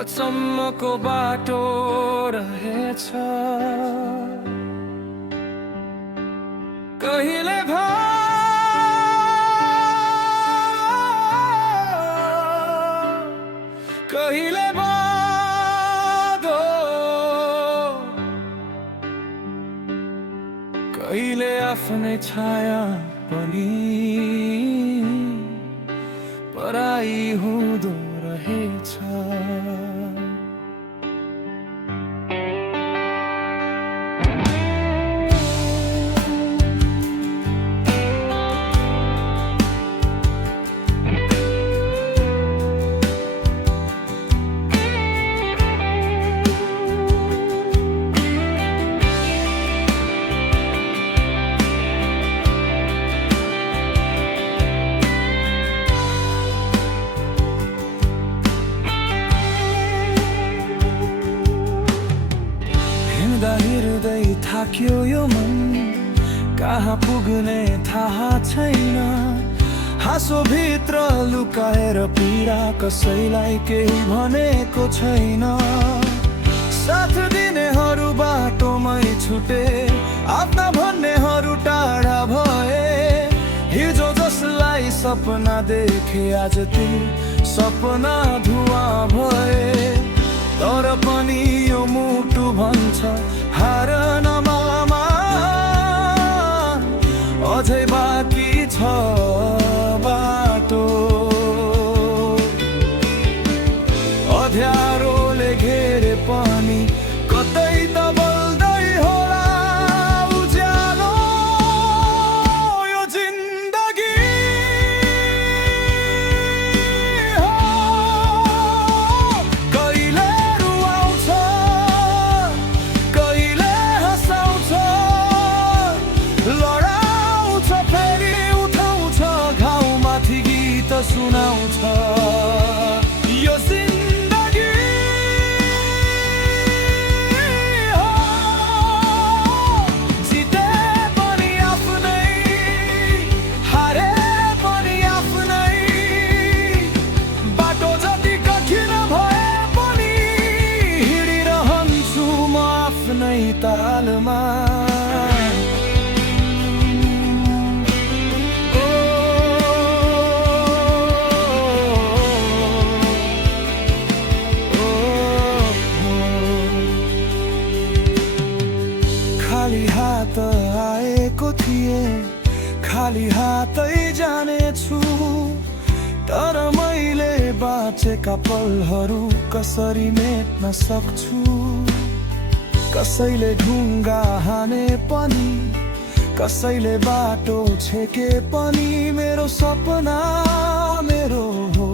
अचम्मको बाटो रहेछ। कहिले कहिले बाधो, कहिले आफ्नै छाया पनि पराई हुँदो रहेछ। हिँड्दै थाक्यो यो मन, कहाँ पुग्ने थाहा छैन। हाँसो भित्र लुकाएर पीडा कसैलाई केही भनेको छैन। साथ दिनेहरू बाटोमै छुटे, आफ्ना भन्नेहरू टाढा भए। हिजो जसलाई सपना देखे आज ती सपना धुवाँ भए। तर पनि यो मुटु भन्छ हार नमामा, अझै बाँकी छ बाटो। अँध्यारोले घेरे पनि कतै त बल्दै होला उज्यालो यो जिन्दगी हो। कहिले रुवाउँछ, कहिले हँसाउँछ, लडाउँछ फेरि उठाउँछ, घाउमाथि गीत सुनाउँछ यो जिन्दगी हो। जिते पनि आफ्नै, हारे पनि आफ्नै, बाटो जति कठिन भए पनि हिँडिरहन्छु म आफ्नै तालमा। खाली हात आएको थिए, खाली हातै जानेछु। तर मैले बाँचेका पलहरू कसरी मेट्न सक्छु। कसैले ढुङ्गा हाने पनि, कसैले बाटो छेके पनि, मेरो सपना मेरो हो,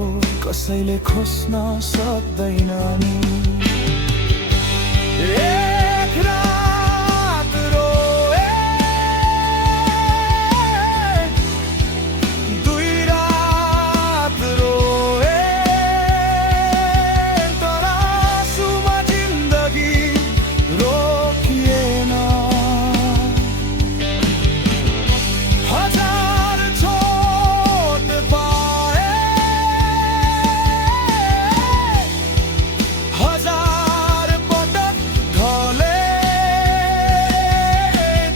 कसैले खोज्न सक्दैन नि। एक रात रोए, दुई रात रोए, तर आँसुमा जिन्दगी रोकिएन। हजार चोट पाए, हजार पटक ढले,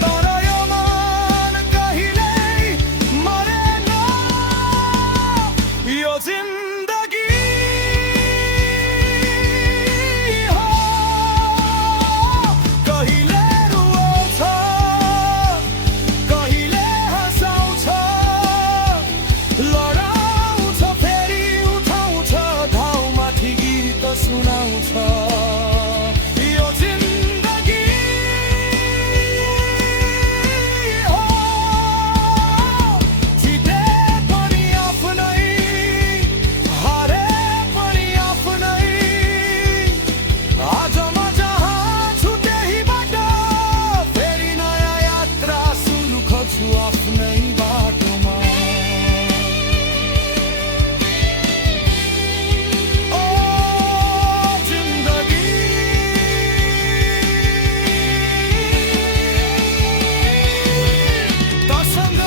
तर यो मन कहिल्यै मरेन। यो जिन्दगी हो। कहिले रुवाउँछ, कहिले हँसाउँछ, लडाउँछ फेरि उठाउँछ, घाउमाथि गीत सुनाउँछ यो जिन्दगी हो। जिते पनि आफ्नै, हारे पनि आफ्नै, आज म जहाँ छु त्यहीबाट फेरि नयाँ यात्रा सुरु गर्छु आफ्नै बाटोमा। ओ जिन्दगी तसँग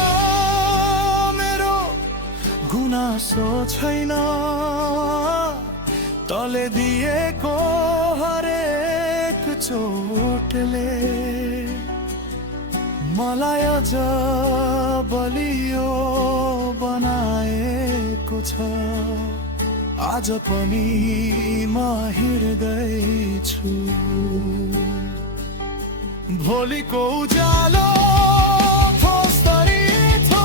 मेरो गुनासो छैन, तले दिए को हर एक चोटले मलाई अझ बलियो बनाएको छ। आज पनि म हिँड्दैछु भोलिको उज्यालो थोस्तरी थो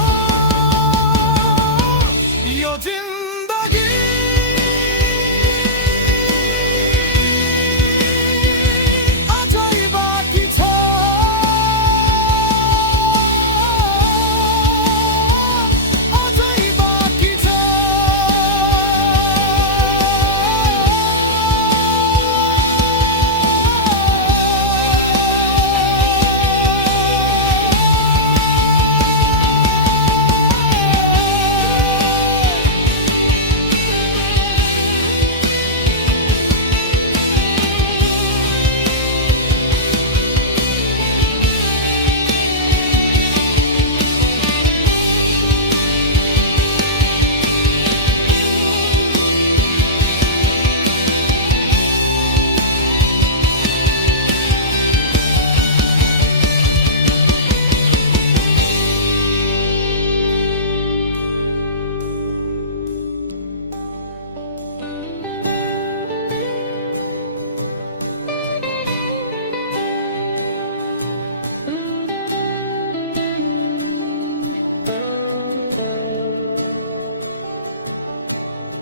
यो जिन्दगी अझै बाँकी छ। अझै बाँकी छ।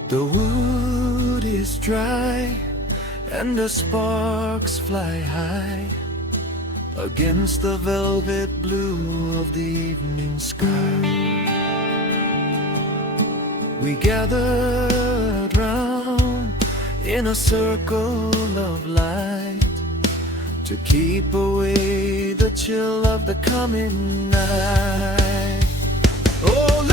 The wood is dry and the sparks fly high against the velvet blue of the evening sky. We gathered round in a circle of light to keep away the chill of the coming night. Oh,